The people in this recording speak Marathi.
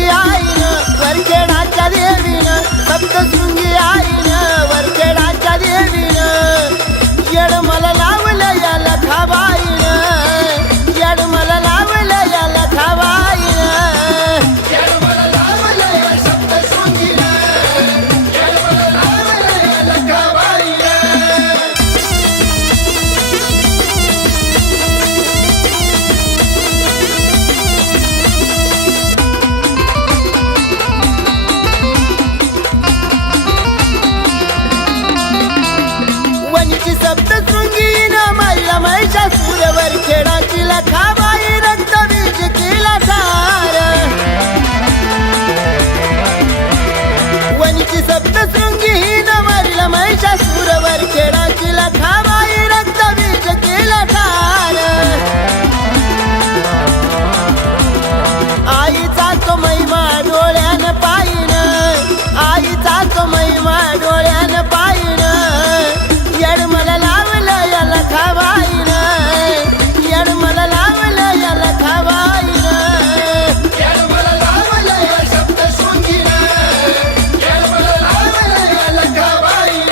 सप्तशृंगी आईन वरखेडाच्या देवीन सप्तशृंगी आईन वरखेडाच्या देवीन येड मला लावलं या लखाबाईन येड मला लावलं या लखाबाईन येड मला लावलं या सप्तशृंगीन येड मला लावलं या लखाबाईन वनीची सप्तशृंगीन मारला महिषासूरवर खेळाची लखाबाई रक्तबीज केला ठार वनीची सप्तशृंगीन मारला महिषासूरवर खेळाची लखाबाई रक्तबीज केला ठार आईचा तो महिमा डोळ्यान पाहिन आईचा तो महिमा डोळ्यान पाहिन येड मला लावलं या लखाबाईन येड मला लावलं या लखाबाईन येड मला लावलं या सप्तशृंगीन येड मला लावलं या लखाबाईन